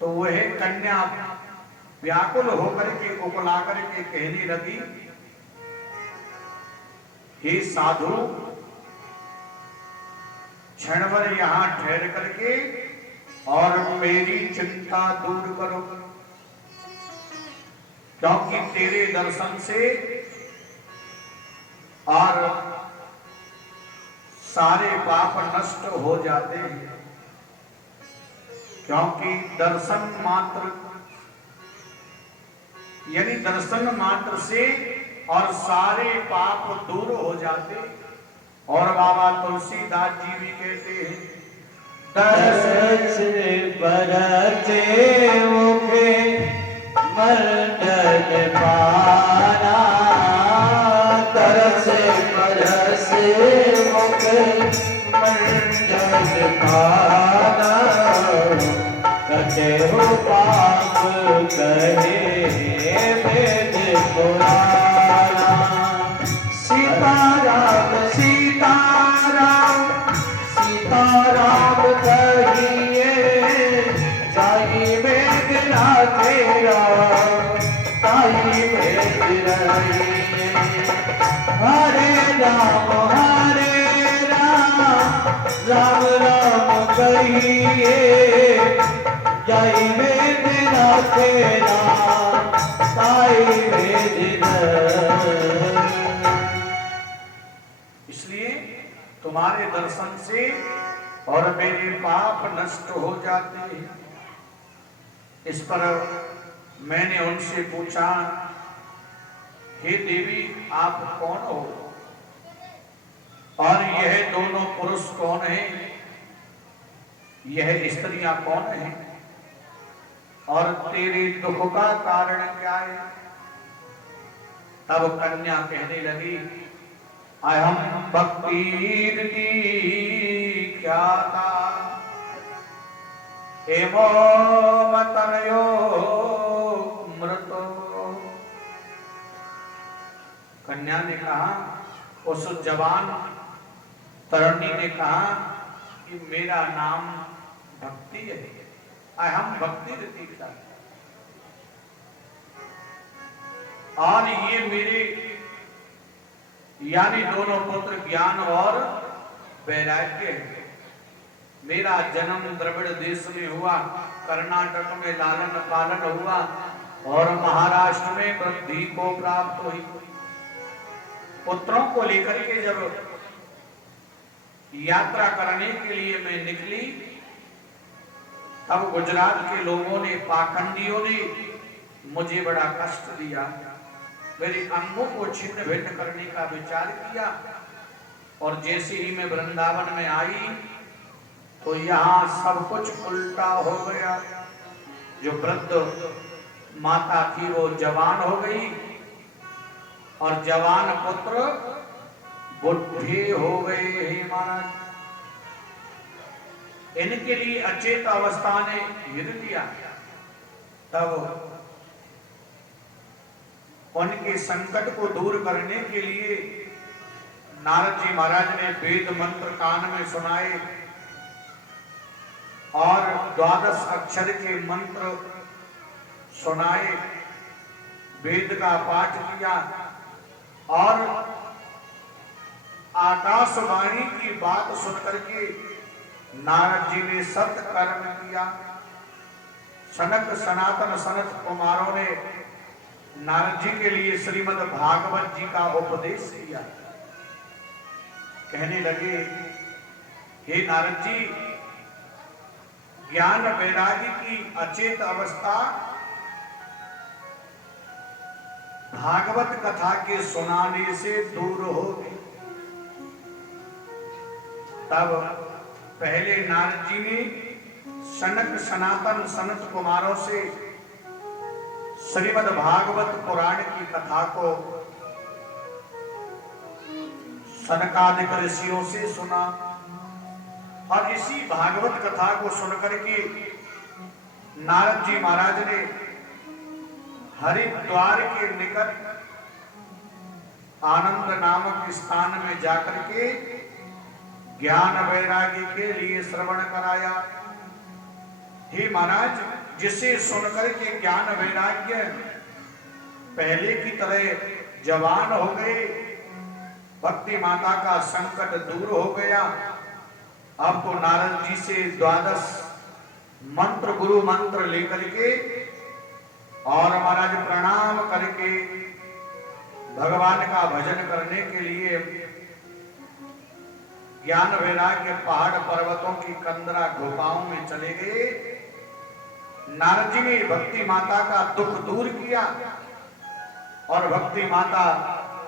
तो वह कन्या व्याकुल होकर के उकला करके कहने लगी, हे साधु, क्षण भर यहां ठहर करके और मेरी चिंता दूर करो, क्योंकि तेरे दर्शन से और सारे पाप नष्ट हो जाते हैं। क्योंकि दर्शन मात्र यानी दर्शन मात्र से और सारे पाप दूर हो जाते। और बाबा तुलसीदास जी भी कहते हैं, दर्शन से बरते मुखे मर्दन पाना, तरस बरसे मुखे मर्दन पाना, कटे हो पाप कहे वेद पुराना। सीताराम सीताराम सीताराम कहिए, जाई वेद तेरा ताई वेद रहिए। हरे राम राम राम कहिए, जाई वेद तेरा ताई वेद रहिए। इसलिए तुम्हारे दर्शन से और मेरे पाप नष्ट हो जाते हैं। इस पर मैंने उनसे पूछा, हे देवी, आप कौन हो और यह दोनों पुरुष कौन हैं, यह स्त्रियां कौन हैं और तेरे दुख का कारण क्या है? तब कन्या कहने लगी, अहम भक्ति क्या था एवो मतनयो मृतो। कन्या ने कहा, उस जवान तरुणी ने कहा कि मेरा नाम भक्ति है, अहम भक्ति दीक्षा, और ये मेरे यानी दोनों पुत्र ज्ञान और वैराग्य है। मेरा जन्म द्रविड़ देश में हुआ, कर्नाटक में लालन पालन हुआ और महाराष्ट्र में वृद्धि को प्राप्त हुई। पुत्रों को लेकर के जब यात्रा करने के लिए मैं निकली, तब गुजरात के लोगों ने, पाखंडियों ने मुझे बड़ा कष्ट दिया, मेरे अंगों को छिन्न भिन्न करने का विचार किया। और जैसे ही मैं वृंदावन में आई तो यहाँ सब कुछ उल्टा हो गया। जो वृद्ध माता थी वो जवान हो गई और जवान पुत्र बुढ़े हो गए हैं महाराज। इनके लिए अचेत अवस्था ने घेर लिया। तब उनके संकट को दूर करने के लिए नारद जी महाराज ने वेद मंत्र कान में सुनाए और 12 अक्षर के मंत्र सुनाए, वेद का पाठ किया और आकाशवाणी की बात सुनकर के नारद जी ने सत्कर्म किया। सनक सनातन सनत कुमारों ने नारद जी के लिए श्रीमद् भागवत जी का उपदेश किया। कहने लगे, हे नारद जी, ज्ञान वैराग्य की अचेत अवस्था भागवत कथा के सुनाने से दूर होगी। तब पहले नारद जी ने सनक सनातन सनत कुमारों से श्रीमद् भागवत पुराण की कथा को सनकादिक ऋषियों से सुना और इसी भागवत कथा को सुनकर के नारद जी महाराज ने हरिद्वार के निकट आनंद नामक स्थान में जाकर के ज्ञान वैराग्य के लिए श्रवण कराया। हे महाराज, जिसे सुनकर के ज्ञान वैराग्य पहले की तरह जवान हो गए, भक्ति माता का संकट दूर हो गया। अब तो नारद जी से 12 मंत्र, गुरु मंत्र लेकर के और महाराज प्रणाम करके भगवान का भजन करने के लिए ज्ञान वैराग्य पहाड़ पर्वतों की कंदरा गुफाओं में चले गए। नारद जी ने भक्ति माता का दुख दूर किया और भक्ति माता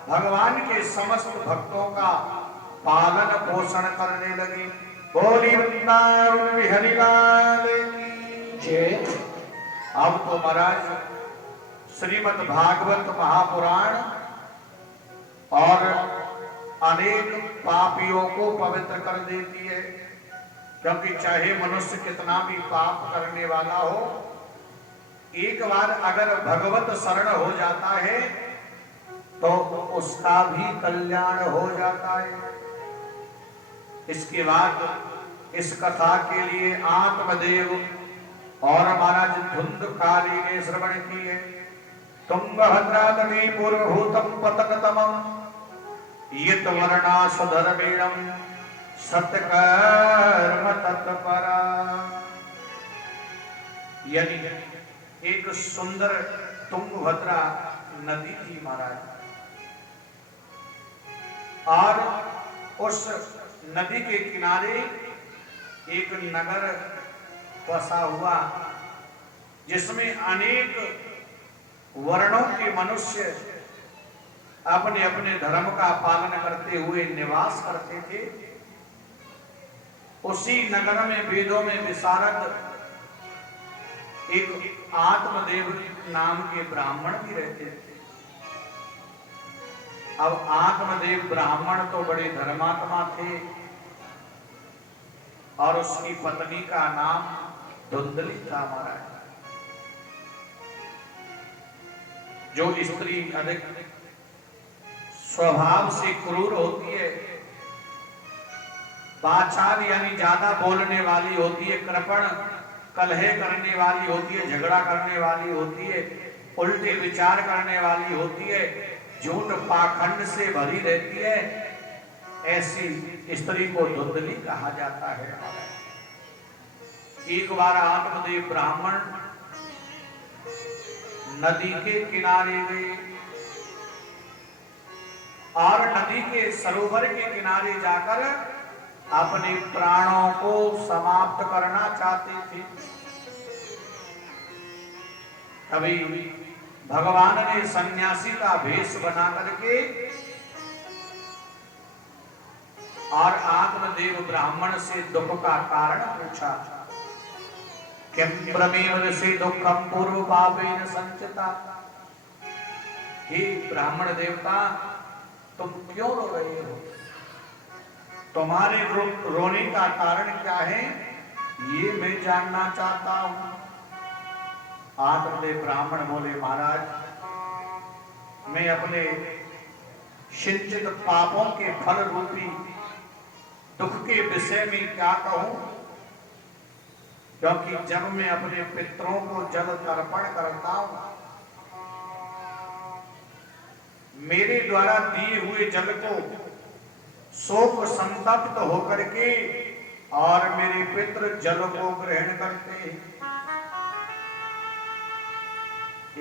भगवान के समस्त भक्तों का पालन पोषण करने लगी। बोली वृंदावन बिहारी लाल की जय। अब तो महाराज श्रीमद् भागवत महापुराण और अनेक पापियों को पवित्र कर देती है, क्योंकि चाहे मनुष्य कितना भी पाप करने वाला हो, एक बार अगर भगवत शरण हो जाता है तो उसका भी कल्याण हो जाता है। इसके बाद इस कथा के लिए आत्मदेव और महाराज धुंधकाली ने श्रवण किए। तुंगभद्रा तटी पूर्वभूतम पतनतमं यत वर्णा सुधर्मेणं सत्कर्म तत्परा। यानी एक सुंदर तुंगभद्रा नदी थी महाराज, और उस नदी के किनारे एक नगर बसा हुआ, जिसमें अनेक वर्णों के मनुष्य अपने अपने धर्म का पालन करते हुए निवास करते थे। उसी नगर में वेदों में विशारद एक आत्मदेव नाम के ब्राह्मण भी रहते थे। अब आत्मदेव ब्राह्मण तो बड़े धर्मात्मा थे और उसकी पत्नी का नाम धुंधली था महाराज। जो स्त्री अधिक स्वभाव से क्रूर होती है, बाचाल यानी ज्यादा बोलने वाली होती है, कृपण कलह करने वाली होती है, झगड़ा करने वाली होती है, उल्टे विचार करने वाली होती है, झूठ पाखंड से भरी रहती है, ऐसी स्त्री को धुंधली कहा जाता है। एक बार आत्मदेव ब्राह्मण नदी के किनारे गए और नदी के सरोवर के किनारे जाकर अपने प्राणों को समाप्त करना चाहते थे। तभी भगवान ने सन्यासी का वेश बना करके और आत्मदेव ब्राह्मण से दुख का कारण पूछा। किम प्रमेव से दुखम पूर्व पापेन संचिता। हे ब्राह्मण देवता, तुम क्यों रो रहे हो? तुम्हारे रोने का कारण क्या है, ये मैं जानना चाहता हूं। आत्मदेव ब्राह्मण बोले, महाराज, मैं अपने सिंचित पापों के फल रूपी दुख के विषय में क्या कहूं, क्योंकि जब मैं अपने पितरों को जल तर्पण करता हूं, मेरे द्वारा दिए हुए जल को शोक संतप्त होकर के और मेरे पितृ जल को ग्रहण करते हैं।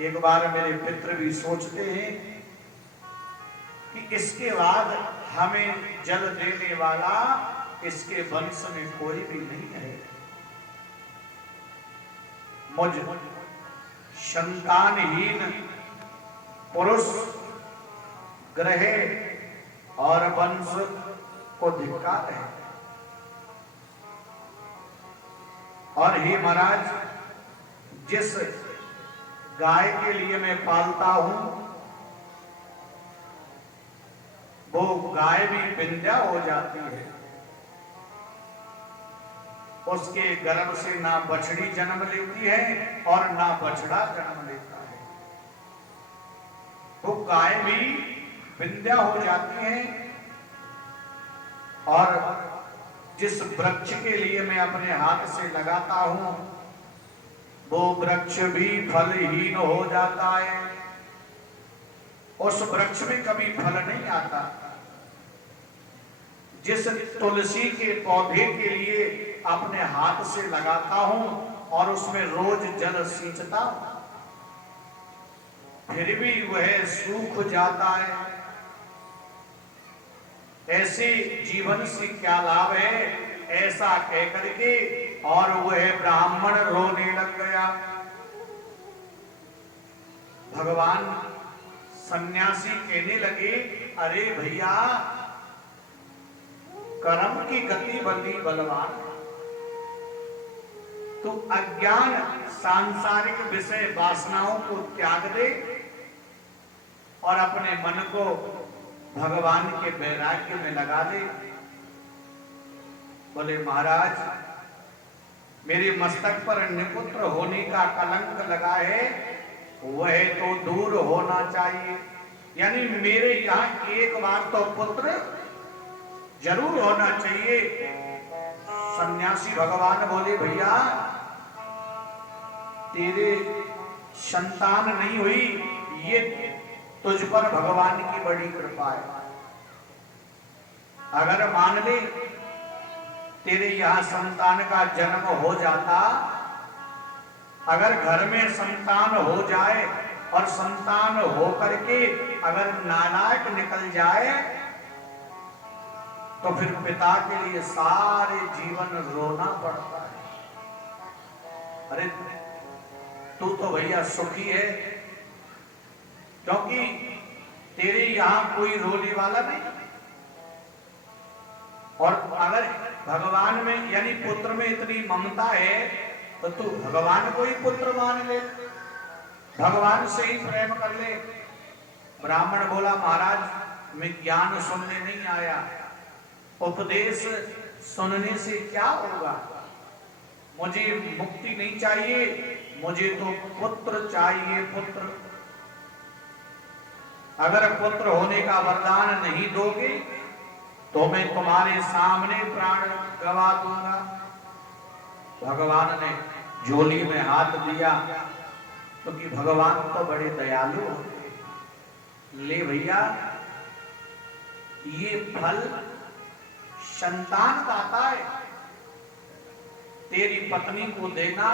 एक बार मेरे पितृ भी सोचते हैं कि इसके बाद हमें जल देने वाला इसके वंश में कोई भी नहीं है। मुझ संतानहीन पुरुष ग्रह और वंश को धिक्कार है। और हे महाराज, जिस गाय के लिए मैं पालता हूं, वो गाय भी विंध्या हो जाती है। उसके गर्भ से ना बछड़ी जन्म लेती है और ना बछड़ा जन्म लेता है। वो गाय भी विंध्या हो जाती है। और जिस वृक्ष के लिए मैं अपने हाथ से लगाता हूं, वो वृक्ष भी फलहीन हो जाता है। उस वृक्ष में कभी फल नहीं आता। जिस तुलसी के पौधे के लिए अपने हाथ से लगाता हूं और उसमें रोज जल सींचता हूं, फिर भी वह सूख जाता है, ऐसे जीवन से क्या लाभ है, ऐसा कहकर के और वह ब्राह्मण रोने लग गया। भगवान सन्यासी कहने लगे, अरे भैया, कर्म की गति बड़ी बलवान, तू अज्ञान सांसारिक विषय वासनाओं को त्याग दे और अपने मन को भगवान के वैराग्य में लगा दे। बोले महाराज, मेरे मस्तक पर निपुत्र होने का कलंक लगा है, वह तो दूर होना चाहिए। यानी मेरे यहाँ एक बार तो पुत्र जरूर होना चाहिए। सन्यासी भगवान बोले, भैया तेरे संतान नहीं हुई, ये तुझ पर भगवान की बड़ी कृपा है। अगर मान ले तेरे यहां संतान का जन्म हो जाता, अगर घर में संतान हो जाए और संतान हो करके अगर नालायक निकल जाए, तो फिर पिता के लिए सारे जीवन रोना पड़ता है। अरे तू तो भैया सुखी है, क्योंकि तेरे यहां कोई रोने वाला नहीं। और अगर भगवान में यानी पुत्र में इतनी ममता है, तो तू भगवान को ही पुत्र मान ले, भगवान से ही प्रेम कर ले। ब्राह्मण बोला, महाराज मैं ज्ञान सुनने नहीं आया, उपदेश सुनने से क्या होगा, मुझे मुक्ति नहीं चाहिए, मुझे तो पुत्र चाहिए, पुत्र। अगर पुत्र होने का वरदान नहीं दोगे तो मैं तुम्हारे सामने प्राण गवा दूंगा। भगवान ने झोली में हाथ दिया, क्योंकि तो भगवान तो बड़े दयालु होते। ले भैया, ये फल संतान दाता है, तेरी पत्नी को देना,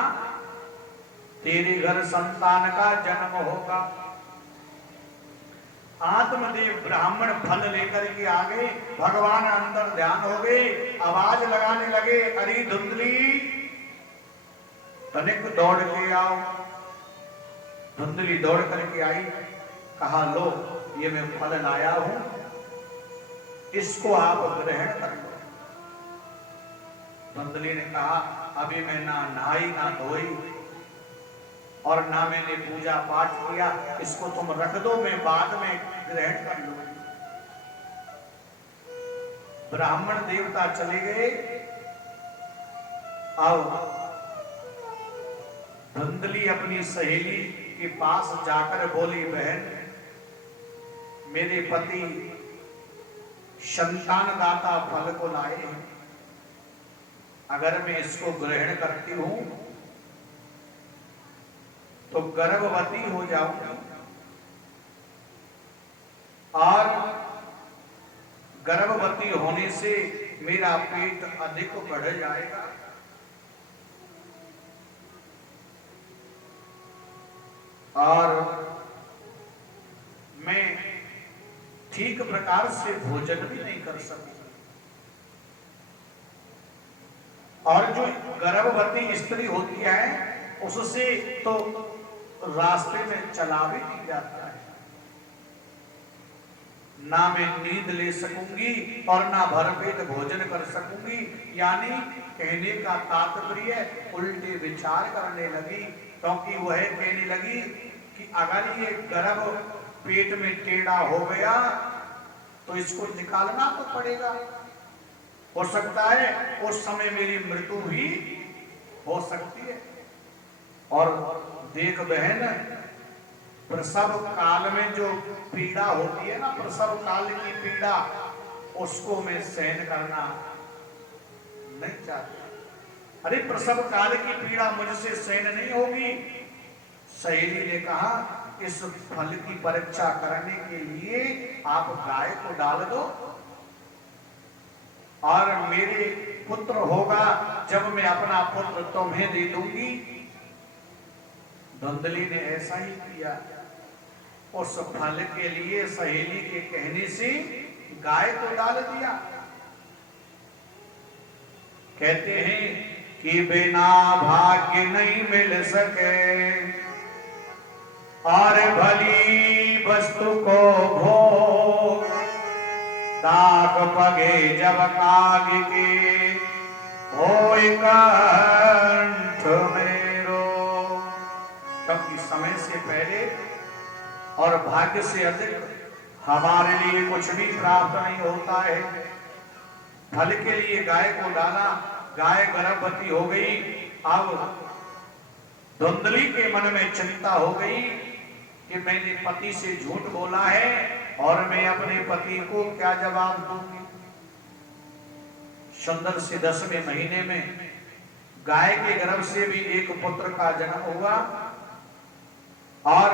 तेरे घर संतान का जन्म होगा। आत्मदेव ब्राह्मण फल लेकर के आ गए। भगवान अंदर ध्यान हो गए, आवाज लगाने लगे, अरे धुंधली तनिक दौड़ के आओ। धुंधली दौड़ करके आई, कहा लो ये मैं फल लाया हूं, इसको आप ग्रहण कर लो। धुंधली ने कहा, अभी मैं ना नहाई ना धोई और ना मैंने पूजा पाठ किया, इसको तुम रख दो, मैं बाद में ग्रहण कर लूंगी। ब्राह्मण देवता चले गए। आओ, धुंधली अपनी सहेली के पास जाकर बोली, बहन मेरे पति संतान दाता फल को लाए हैं, अगर मैं इसको ग्रहण करती हूं तो गर्भवती हो जाऊंगी और गर्भवती होने से मेरा पेट अधिक बढ़ जाएगा। और मैं ठीक प्रकार से भोजन भी नहीं कर सकती। और जो गर्भवती स्त्री होती है उससे तो रास्ते में चला भी नहीं जाता है। ना मैं नींद ले सकूंगी और ना भरपेट भोजन कर सकूंगी। यानी कहने का तात्पर्य उल्टे विचार करने लगी, क्योंकि वह कहने लगी कि अगर ये गर्भ पेट में टेढ़ा हो गया तो इसको निकालना तो पड़ेगा, हो सकता है उस समय मेरी मृत्यु भी हो सकती है। और देख बहन, प्रसव काल में जो पीड़ा होती है ना, प्रसव काल की पीड़ा, उसको मैं सहन करना नहीं चाहती। अरे प्रसव काल की पीड़ा मुझसे सहन नहीं होगी। सहेली ने कहा इस फल की परीक्षा करने के लिए आप गाय को डाल दो और मेरे पुत्र होगा जब मैं अपना पुत्र तुम्हें दे दूंगी। धुंधली ने ऐसा ही किया। उस फल के लिए सहेली के कहने से गाय को डाल दिया। कहते हैं कि बिना भाग्य नहीं मिल सके और भली वस्तु को भोग, दाग पगे जब काग के होय कंठ मेरो। क्योंकि समय से पहले और भाग्य से अधिक हमारे लिए कुछ भी प्राप्त नहीं होता है। फल के लिए गाय को डाला, गाय गर्भवती हो गई। अब धुंधली के मन में चिंता हो गई कि मैंने पति से झूठ बोला है और मैं अपने पति को क्या जवाब दूंगी। सुंदर से 10वें महीने में गाय के गर्भ से भी एक पुत्र का जन्म हुआ और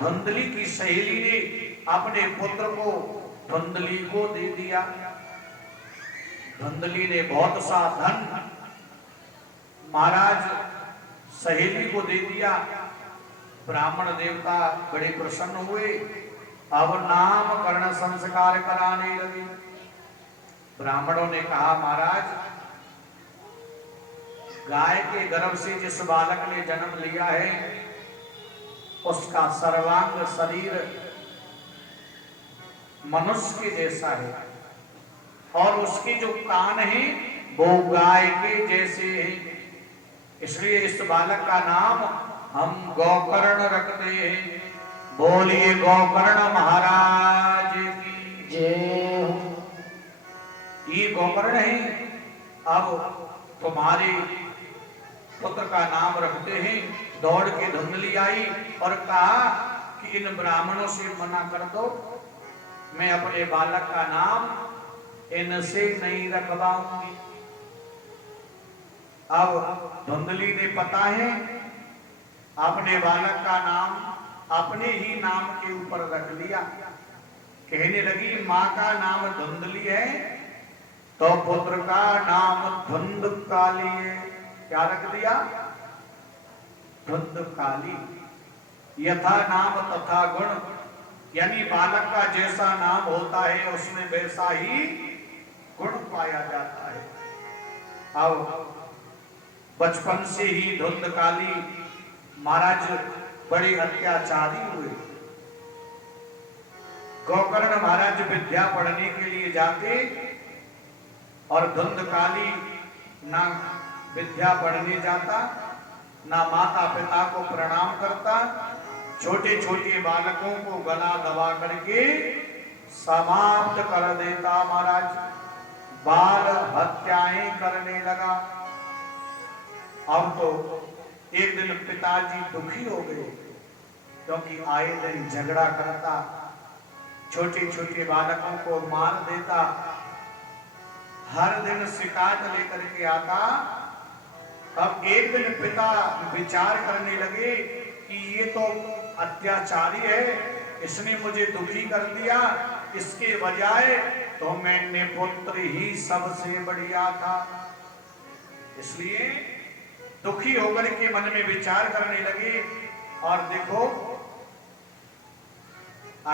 धुंधली की सहेली ने अपने पुत्र को धुंधली को दे दिया। धुंधली ने बहुत सा धन महाराज सहेली को दे दिया। ब्राह्मण देवता बड़े प्रसन्न हुए। अब नामकरण संस्कार कराने लगे। ब्राह्मणों ने कहा महाराज गाय के गर्भ से जिस बालक ने जन्म लिया है उसका सर्वांग शरीर मनुष्य के जैसा है और उसके जो कान हैं वो गाय के जैसे हैं। इसलिए इस बालक का नाम हम गोकर्ण रखते हैं। बोलिए गोकर्ण महाराज की जय। ये गोकर्ण है। अब तुम्हारे पुत्र का नाम रखते हैं। दौड़ के धुंधली आई और कहा कि इन ब्राह्मणों से मना कर दो, मैं अपने बालक का नाम इनसे नहीं रखवाऊंगी। अब धुंधली ने पता है अपने बालक का नाम अपने ही नाम के ऊपर रख लिया। कहने लगी माँ का नाम धुंधली है तो पुत्र का नाम धुंधकाली है। क्या रख दिया? धुंधकाली। यथा नाम तथा गुण, यानी बालक का जैसा नाम होता है उसमें वैसा ही गुण पाया जाता है। अब बचपन से ही धुंधकाली महाराज बड़े अत्याचारी हुए। गोकर्ण महाराज विद्या पढ़ने के लिए जाते और धुंधकाली ना विद्या पढ़ने जाता, ना माता पिता को प्रणाम करता, छोटे छोटे बालकों को गला दबा करके समाप्त कर देता। महाराज बाल हत्याएं करने लगा। अब तो एक दिन पिताजी दुखी हो गए क्योंकि आए दिन झगड़ा करता, छोटे छोटे बालकों को मार देता, हर दिन शिकायत लेकर के आता। अब एक दिन पिता विचार करने लगे कि ये तो अत्याचारी है, इसने मुझे दुखी कर दिया, इसके बजाय तो मैंने पुत्र ही सबसे बढ़िया था। इसलिए दुखी होकर के मन में विचार करने लगे और देखो